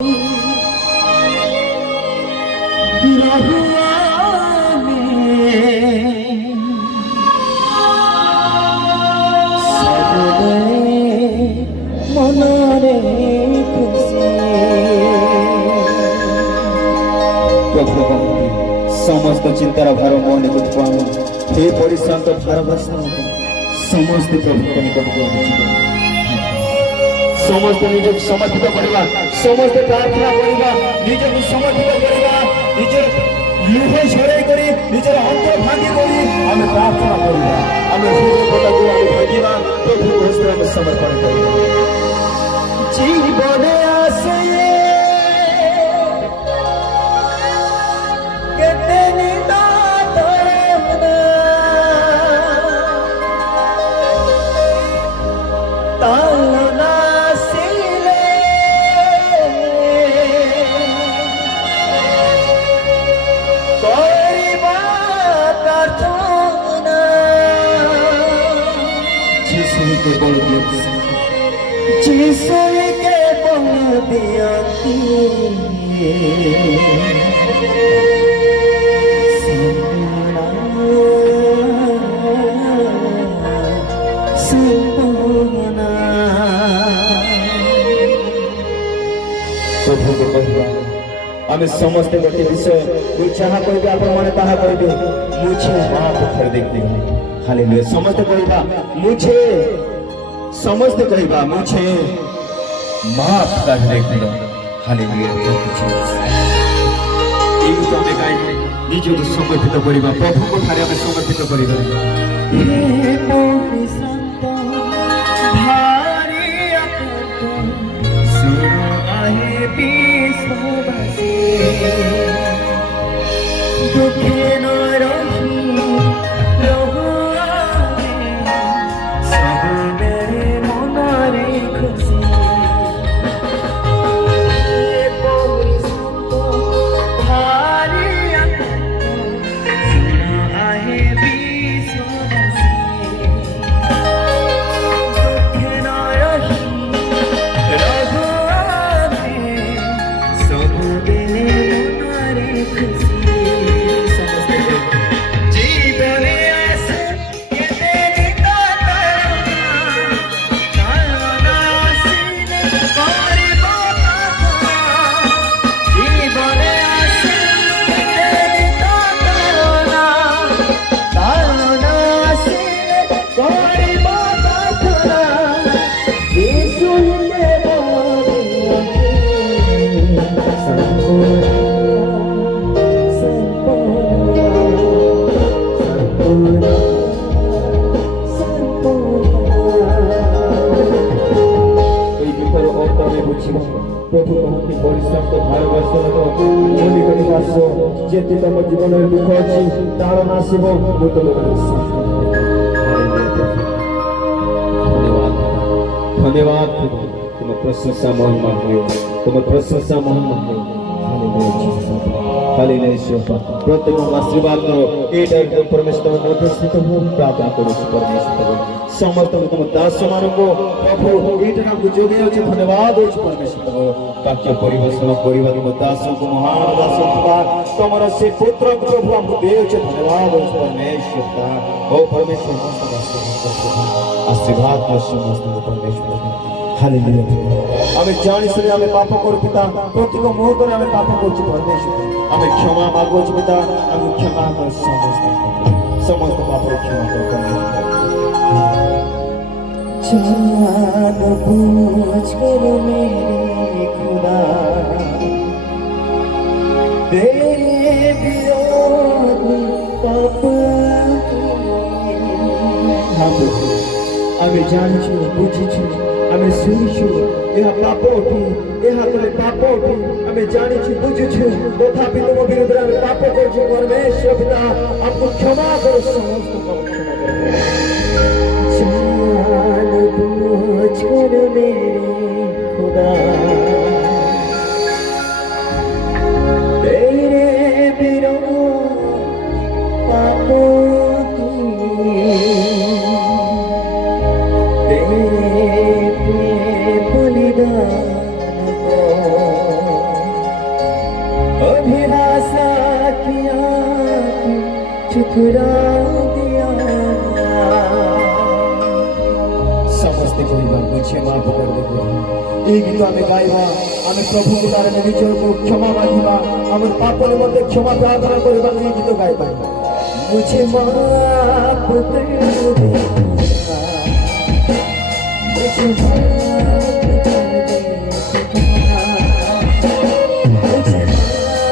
समस्त चिंतार भार मो निकट हे परिश्रांत भारतवर्ष समस्त प्रभु निकट समस्त निज समर्पित करवा समस्त प्रार्थना करवा निज समर्पित करवा निज लुह झड़ाई कर निजर अंतर भांगी करी आम प्रार्थना करवा आम हृदय को आम भांगा प्रभु हस्त समर्पण करवा जीवन आसे आम समस्ते गोटे विषय जहाँ कहे आप कहे मुझे माफ कर देते हालेलुया समस्ते कहवा मुझे समस्ते कहवा मुझे माफ कर देते हालेलुया निज समर्पित करवा प्रभु को ठारे आम समर्पित प्रभु कहती परिश्रांत भारतवर्ष जी तुम जीवन में दुख अच्छी तार नासब धन्यवाद तुम प्रशंसा महिमा हो तुम प्रशंसा महिमा हो प्रत्येक आशीर्वाद करो परमेश्वर मध्यस्थित हो प्रार्थना करो परमेश्वर समस्त तुम दास मान प्रभु ये जोगे अच्छे धन्यवाद परमेश्वर वाक्य परिवेशन करवा तुम दास को महान दास तुम से पुत्र प्रभु आमको दे धन्यवाद परमेश्वर ओ परमेश्वर आशीर्वाद समस्त परमेश्वर हालेलुया आमे जानि सुनि आमे पाप करू पिता प्रत्येक मुहूर्त रे आमे पाप करू परमेश्वर आमे क्षमा मागो पिता आमे क्षमा कर समस्त पाप क्षमा कर परमेश्वर जान बूझ कर मेरे खुदा तेरे विरोध पाप आमे जानि छु बुझि छु आमे सुनिछु यह पाप उठी यह तले पाप उठी आमे जानिछु बुझिछु तथापि तुम विरुद्ध आमे पाप करछु परमेश्वर पिता आपको क्षमा करो समस्त पाप क्षमा करो जान बूझ कर मेरे खुदा तेरे विरोध पाप ठुकरा दिया। समस्ते कहवा मुझे माफ कर दे प्रभु। ये गीत आमे गाइबा आमे प्रभु को तारे निजर को क्षमा मांगिबा हमर पाप निमंते क्षमा प्रार्थना करबा ये गीत गाइबा। मुझे माफ कर दे, मुझे माफ कर दे, मुझे माफ कर दे, मुझे माफ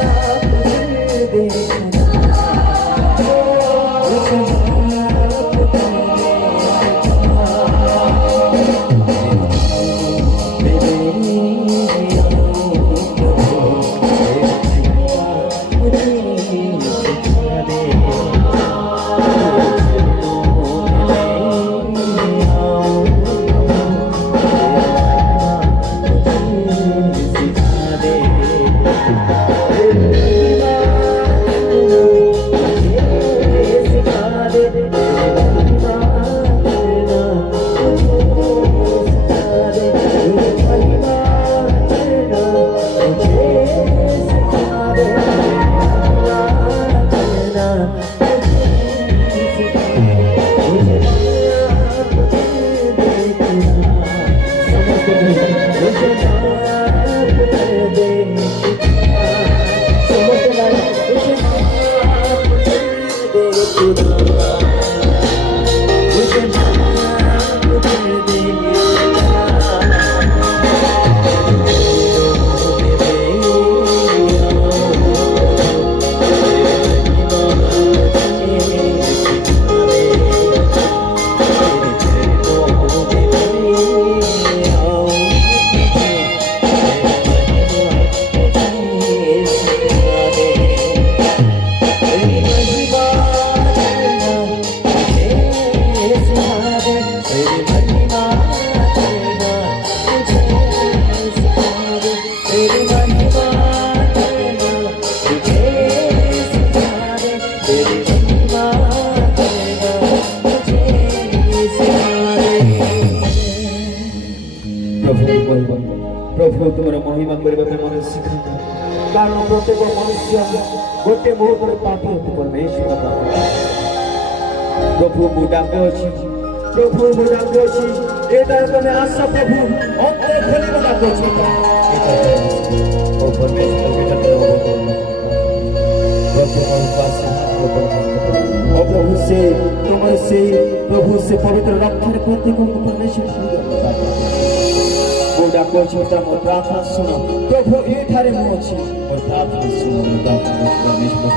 प्रभु तुम्हारा महिमा करबा पे मन सिखा कारण प्रत्येक मनुष्य गोटे मुहूर्त पापी होते परमेश्वर प्रभु मुडाके अछि प्रभु मुडाके अछि एटा तने आशा प्रभु अंत खोली मुडाके अछि ओ परमेश्वर बेटा ओ प्रभु से तुम्हारे से प्रभु से पवित्र रक्षण प्रत्येक को परमेश्वर डाको छोटा मोर प्रार्थना सुनो प्रभु ए थारे मु अछि और प्रार्थना सुनो प्रार्थना परमेश्वर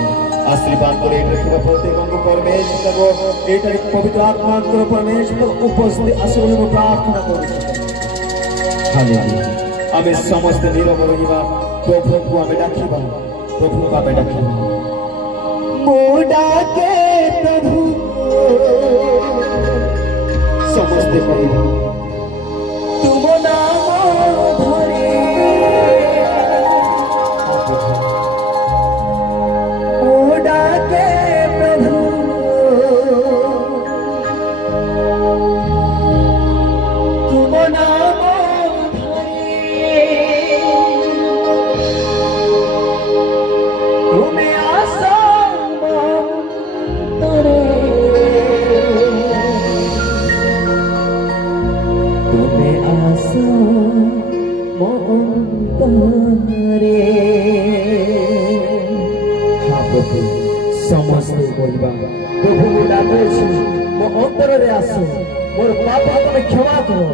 आशीर्वाद करे रखिबा प्रत्येक को परमेश्वर को ए थारे पवित्र आत्मा को परमेश्वर उपस्थित आशीर्वाद में प्रार्थना करू हालेलुया आमे समस्त नीरव रहिबा प्रभु को आमे डाकिबा प्रभु को आमे डाकिबा मोड़ा के प्रभु समस्त कहिबा तुम नाम धरे मोड़ा के प्रभु तुम नाम धरे तुम्हें आशा तरे समस्त बोलबा प्रभु डाके मो अंतर रे आसो मोर पाप तुम क्षमा करो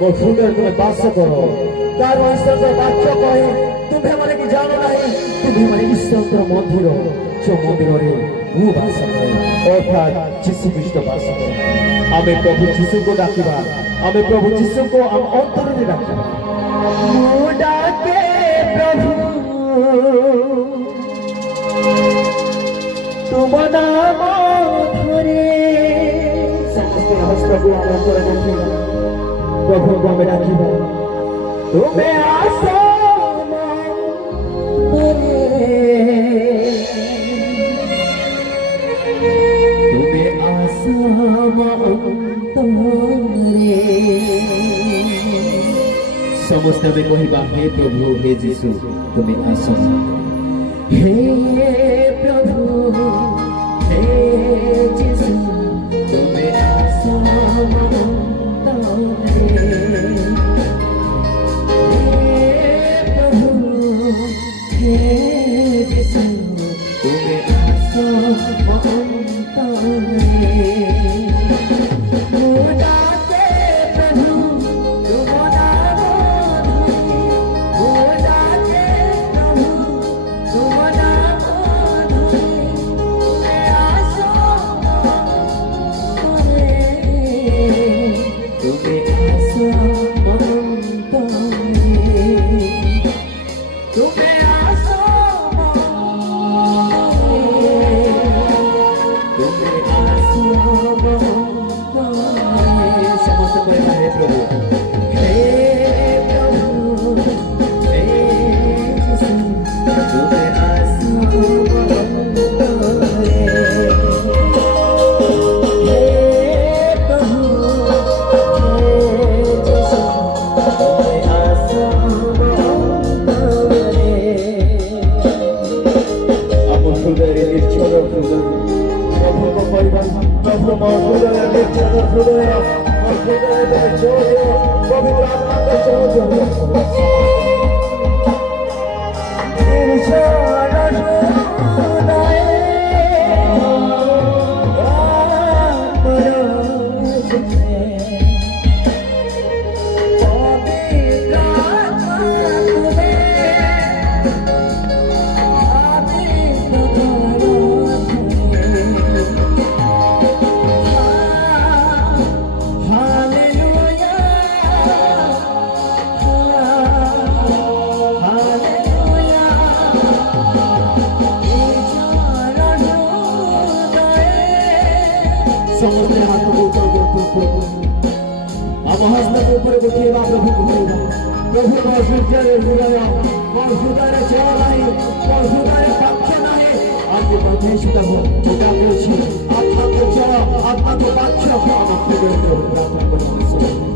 मोर हृदय तुम वास करो कारण ईश्वर का वाक्य कहे तुम्हें माने कि जानो नहीं तुम्हें माने ईश्वर का मंदिर जो मंदिर रे वो वास करे अर्थात यीशु ख्रीष्ट वास करे आमे प्रभु यीशु को डाकिबा आमे प्रभु यीशु को हम अंतर रे डाकिबा मोड़ा के प्रभु तुम नाम धरे समस्त हस्त को आलोक कर डाकिबा प्रभु को हमें डाकिबा तुम्हें आशा तुम्हें आशा समस्त में कहिबा हे प्रभु हे यीशु तुम्हें आशा हे प्रभु हे ତୁମେ ଆସ ମୋ ତୁମେ ଆସ ମୋ ସମସ୍ତେ କହିବା ହେ ପ୍ରଭୁ ହେ ପ୍ରଭୁ ହେ ଯୀଶୁ ତୁମେ ଆସ ମୋ प्रभु मोर हृदय निर्जन हृदय मोर हृदय जोड़े पवित्र आत्मा के जोड़े निर्जन हृदय समस्त हाथ को ऊपर अब हस्त को ऊपर उठेगा प्रभु को प्रभु का सूर्य हृदय और हृदय चेहरा नहीं और हृदय पक्ष नहीं आज प्रभु हो छोटा कोशी आत्मा को चेहरा आत्मा को पक्ष हम हृदय को प्रार्थना करने से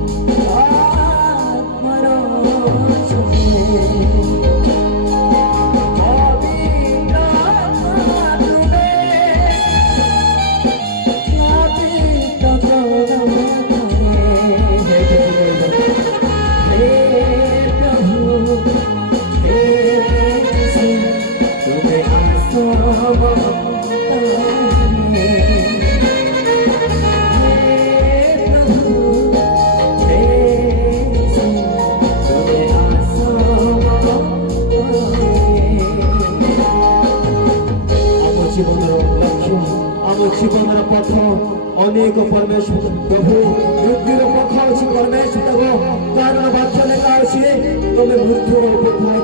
जीवन पथ अनेक परमेश्वर प्रभु मृत्युर पथ अच्छी परमेश्वर कारण वाक्य लेखा अच्छी तुम्हें मृत्युर उपद्रव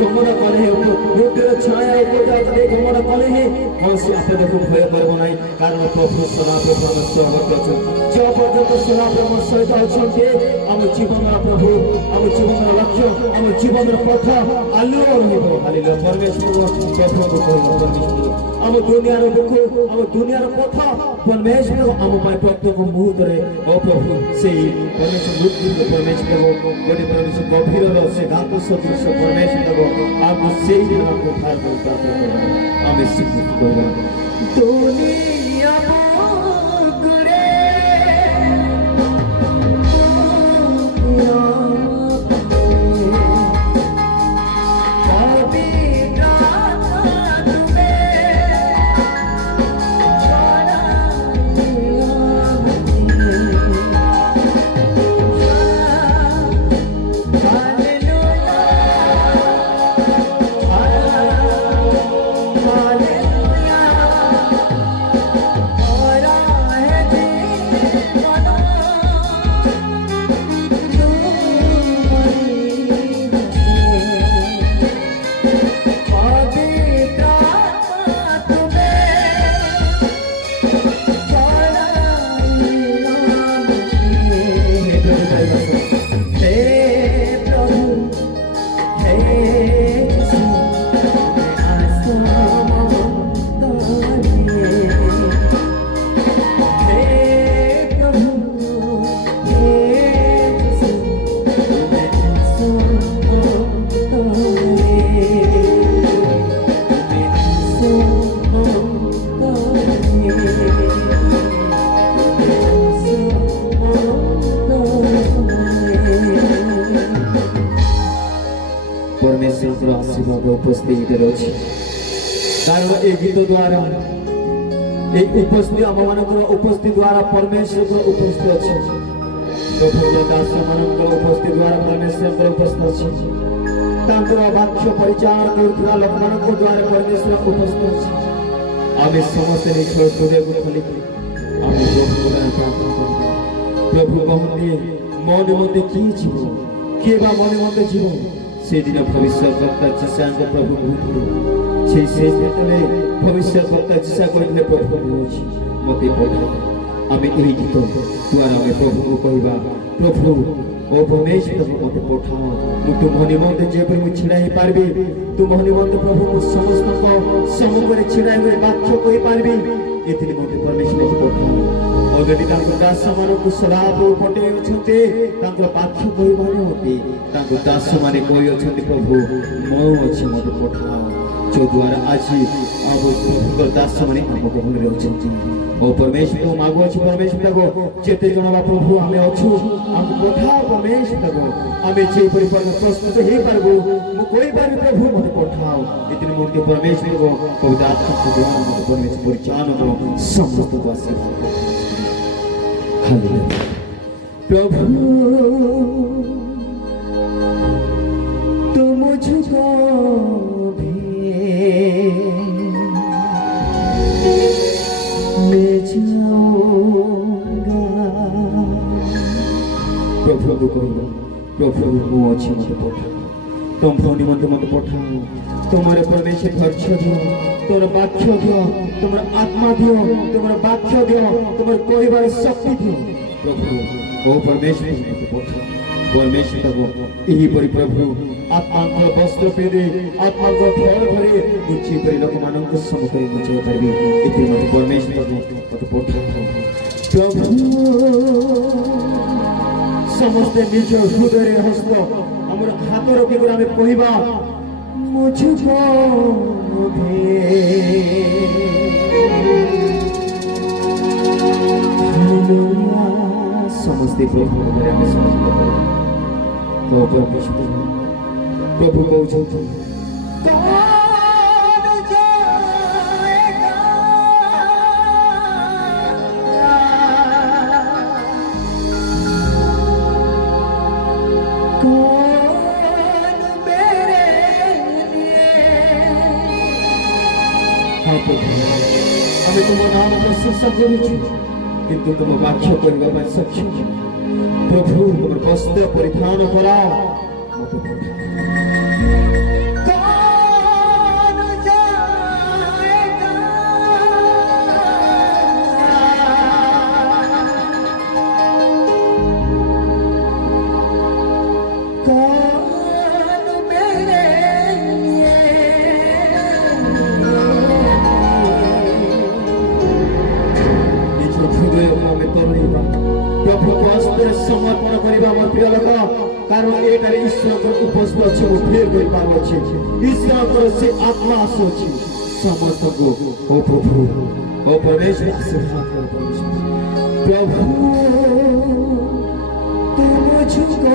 गमन कले मृत्युर छाया उपद्रव गमन कले ही कौन आपको भय कर कारण प्रभु सदाप्रभु आम सहमत अच्छे जो पर्यटन सदाप्रभु सहित अच्छा आम जीवन प्रभु आम जीवन लक्ष्य आम जीवन पथ आलुओ रहा परमेश्वर प्रभु को परमेश्वर आम दुनियार दुख आम दुनियार पथ परमेश्वर आम प्रत्येक मुहूर्त प्रभु से परमेश्वर मृत्यु परमेश्वर गोटे परमेश्वर गभीर सिद्धांत सदृश परमेश्वर आपको से दिन आपको आम दुनिया परमेश्वर आशीर्वाद उपस्थित रही कारण ए गीत द्वारा उपस्थित आम मान उपस्थित द्वारा परमेश्वर उपस्थित अच्छे प्रभु दास मान उपस्थित द्वारा परमेश्वर उपस्थित अच्छे वाक्य परिचार कर लोक मान द्वारा परमेश्वर उपस्थित अच्छे आम समस्त निज हृदय को खोल प्रभु कहते मन मत किए जीव किए मन मत जीव সেদিন ভবিষ্যৎবক্তা যিশাকে প্রভু ভুলিলে সেই শেষ যেতবে ভবিষ্যৎবক্তা যিশা কহিলে প্রভু ଅଛି মতে পঠাও আমি এই গীত দ্বারা আমি প্রভুকে কহিবা প্রভু ଓ ପରମେଶ୍ୱର ମୋତେ ପଠାଅ ମୁଁ ତୁମ ନିମନ୍ତେ ଯେପରି ମୁଁ ଛିଡ଼ା ହେଇପାରିବି ତୁମ ନିମନ୍ତେ ପ୍ରଭୁ ମୁଁ ସମସ୍ତଙ୍କ ସମ୍ମୁଖରେ ଛିଡ଼ା ହୋଇ ବାକ୍ୟ କହିପାରିବି ଏଥିରେ ମୋତେ ପରମେଶ୍ୱର ପଠାଅ ଅଲରେଡି ତାଙ୍କ ଦାସମାନଙ୍କୁ ସଦାପ ପଟେ ଅଛନ୍ତି ତାଙ୍କର ବାକ୍ୟ କହିବାରେ ମୋତେ ତାଙ୍କ ଦାସମାନେ କହିଅଛନ୍ତି ପ୍ରଭୁ ମୁଁ ଅଛି ମୋତେ ପଠାଅ ଯଦ୍ୱାରା ଆଜି ଆମ ପ୍ରଭୁଙ୍କ ଦାସମାନେ ଆମ ଗହଣରେ ଅଛନ୍ତି ଓ ପରମେଶ୍ୱର ମାଗୁଅଛି ପରମେଶ୍ୱର ଯେତେ ଜଣ ବା ପ୍ରଭୁ ଆମେ ଅଛୁ ଆମକୁ ପଠାଅ ପରମେଶ୍ୱର ଆମେ ଯେପରି ପ୍ରସ୍ତୁତ ହେଇପାରିବୁ ମୁଁ କହିପାରିବି ପ୍ରଭୁ ମୋତେ ପଠାଅ ଏଥିରେ ମୋତେ ପରମେଶ୍ୱର ପବିତ୍ର ଆତ୍ମାକୁ ଦ୍ୱାରା ମୋତେ ପରମେଶ୍ୱର ପରିଚାଳନା ସମସ୍ତଙ୍କୁ ଆଶୀର୍ବାଦ ହାଲେଲୁୟା ପ୍ରଭୁ ତୁମ ଯୁଗ प्रभु कहला प्रभु मु अच्छी मत पठा तुम भौनी मत पठाओ तुम्हारे परमेश्वर धैर्य दियो तोर वाक्य दियो तुम आत्मा दियो तुम वाक्य दियो तुम कहबार शक्ति दियो प्रभु ओ परमेश्वर मत पठा परमेश्वर यही परि प्रभु आत्मा को वस्त्र पहने आत्मा को फल भरे मुझे परि लोक मानक सम्मुखरे मुझे करबी एति मत परमेश्वर मत पठा प्रभु समस्त निज हृदय हस्त आम हाथ रखी आम कहवा मुझको समस्ते प्रभु प्रभु कहते तुम नाम प्रशंसा किंतु तुम वाक्य करने सक्षम प्रभु तुम वस्त्र परिधान कराओ प्रभु वस्त्र समर्पण करवा मोर प्रिय लोक कारण एटारे ईश्वर उपस्थित अच्छे फेर कर पार अच्छे ईश्वर से आत्मा आसु अच्छे समस्त को ओ प्रभु ओ परमेश्वर आशीर्वाद कर परमेश्वर प्रभु तुम मुझको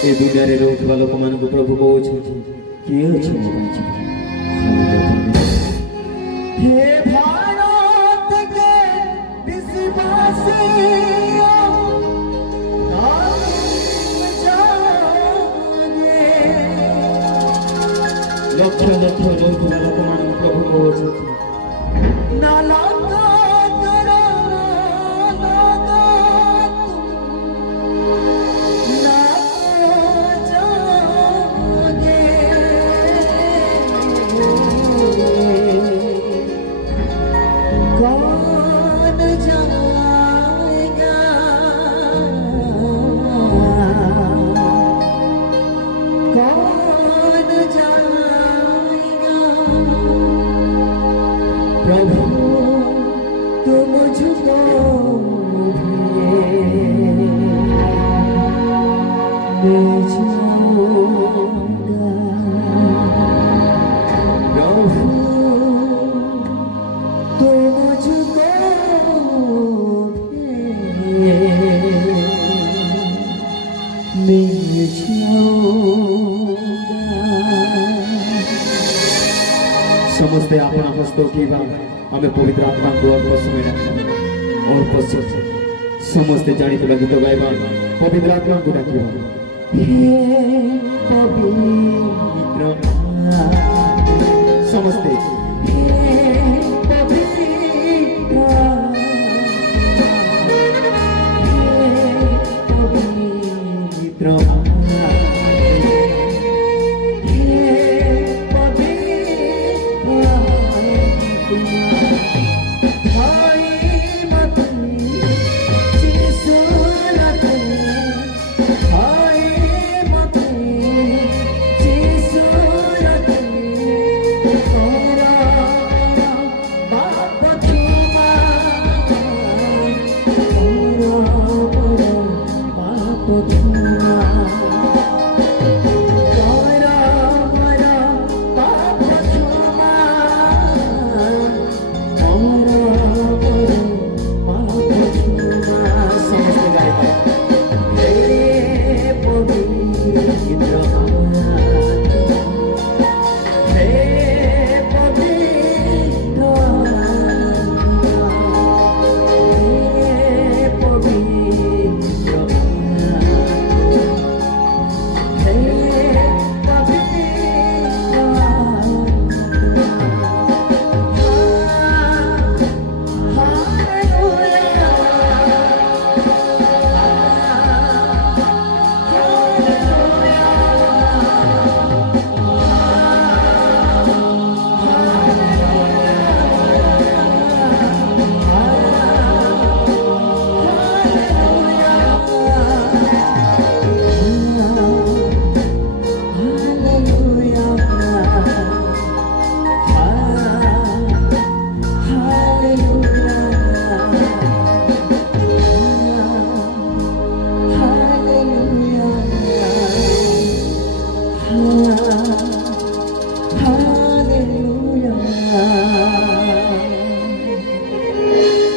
ए दुनिया रे रोकवा लोक मान को प्रभु कहउछ के अछि हे भारत के विश्वासियों लक्ष लक्ष लोक मान प्रभु कहउछ नाला प्रभु तुम मुझको समस्त उठा आम पवित्र आत्मा को अल्प समय अल्प समस्ते जानी गीत गाइबा पवित्र आत्मा को डाकिबा समस्ते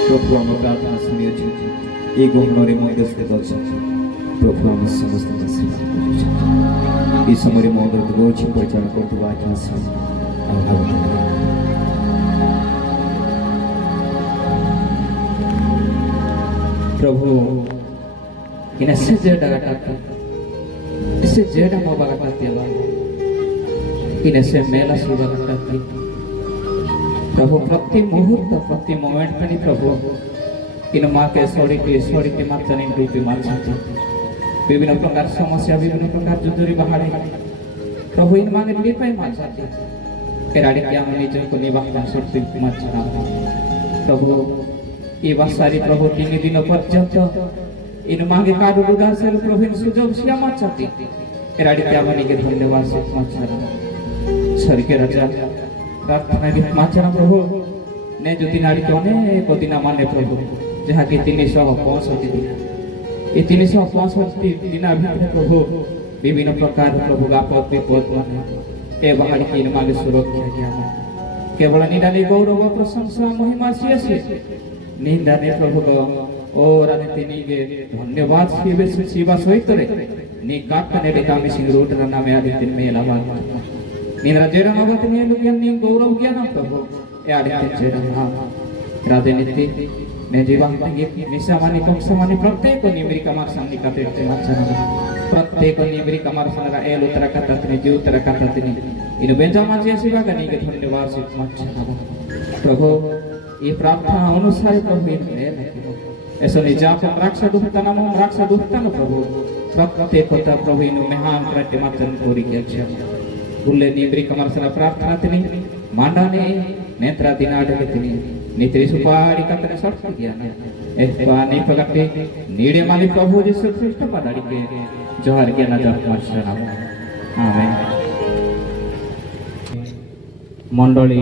प्रभु आम प्रार्थना शुणी ये गहन मध्यस्थित अच्छा प्रभु आम समस्त ये समय मदद रोज परिचालन करते प्रभु इन से जेडा इससे जेडा मोबा इन से मेला शिवा प्रभु प्रति मुहूर्त प्रति मोमेंट में प्रभु इन माँ के ईश्वरी के मार्चनी रूपी मार्च विभिन्न प्रकार समस्या विभिन्न प्रकार जुजुरी बाहर प्रभु इन माँ के निर्भय मार्च एराड़ी क्या हम निज को निवास शक्ति मार्च प्रभु ये वर्षारी प्रभु 3 दिन पर्यंत इन माँ के कार्ड उदास प्रभु इन सुजोग सिया मार्च एराड़ी क्या हम के धन्यवाद मार्च सर के राजा प्रार्थना माचना प्रभु ने जो दिन आड़े अनेक दिन माने प्रभु जहाँ की 365 दिन ये 365 दिन भितर प्रभु विभिन्न प्रकार प्रभु आपद विपद माने ए बाहर की मागे सुरक्षा ज्ञान केवल निदानी गौरव प्रशंसा महिमा से निंदा ने प्रभु और अने धन्यवाद शिवा सहित रे नी काकने बेकामी सिंह रोड नामे आदित्य मेला निंद्रा जेरा मगत ने लुकियन नी गौरव ज्ञान प्रभु ए आदित्य जेरा राधे नित्य ने जीवन के निशामानी कम समानी प्रत्येक निमरी कमार सामने का तेरे माचना प्रत्येक निमरी कमार सामने एल उतरा कथा तने जीव उतरा कथा तने इन बेंजामा जे शिवा गनी के धन्यवाद से माचना प्रभु ये प्रार्थना अनुसार प्रभु इन ले ऐसा निजाप राक्षा दुखता नाम राक्षा दुखता न प्रभु प्रत्येक कोता प्रभु इन महान प्रत्य माचन कोरी के अच्छा बुल्ले निमरी कमार सामने प्रार्थना तने मांडाने नेत्रा दिनाडे तने नित्रि सुपारी कतने सर्थ किया ने एपानी पगटे नीडे माली प्रभु यीशु ख्रिस्ट पदाड़ी के जोहर के नजर मार्शना आमेन मंडली